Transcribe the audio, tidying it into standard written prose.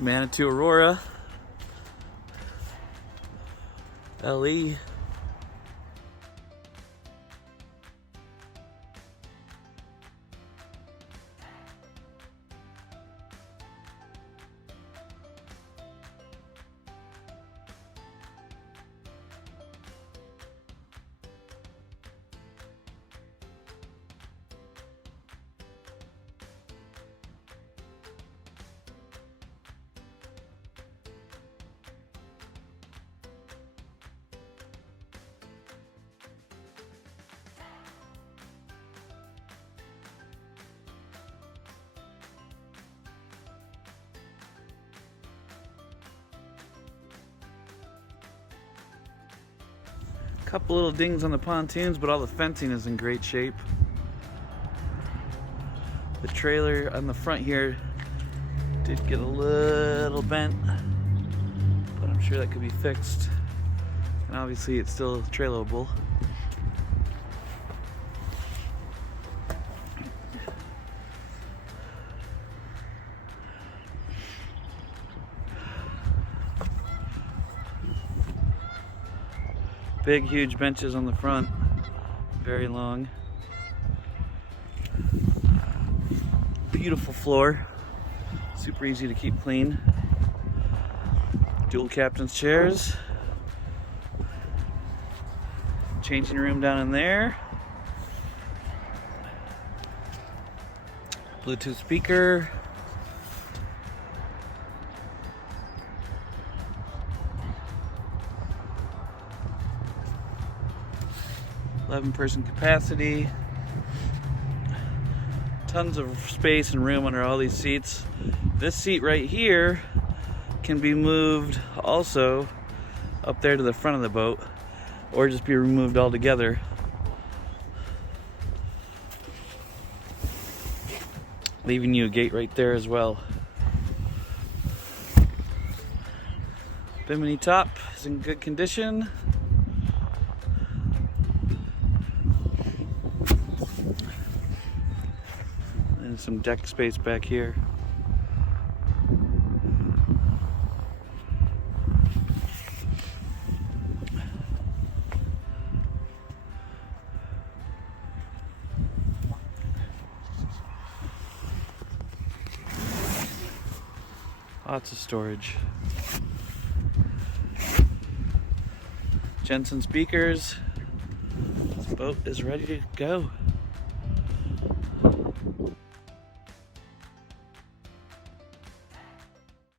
Manitou, Aurora, LE. Couple little dings on the pontoons, but all the fencing is in great shape. The trailer on the front here did get a little bent, but I'm sure that could be fixed. And obviously it's still trailable. Big, huge benches on the front, very long. Beautiful floor, super easy to keep clean. Dual captain's chairs. Changing room down in there. Bluetooth speaker. Person capacity. Tons of space and room under all these seats. This seat right here can be moved also up there to the front of the boat, or just be removed altogether. Leaving you a gate right there as well. Bimini top is in good condition. And some deck space back here. Lots of storage. Jensen speakers. This boat is ready to go.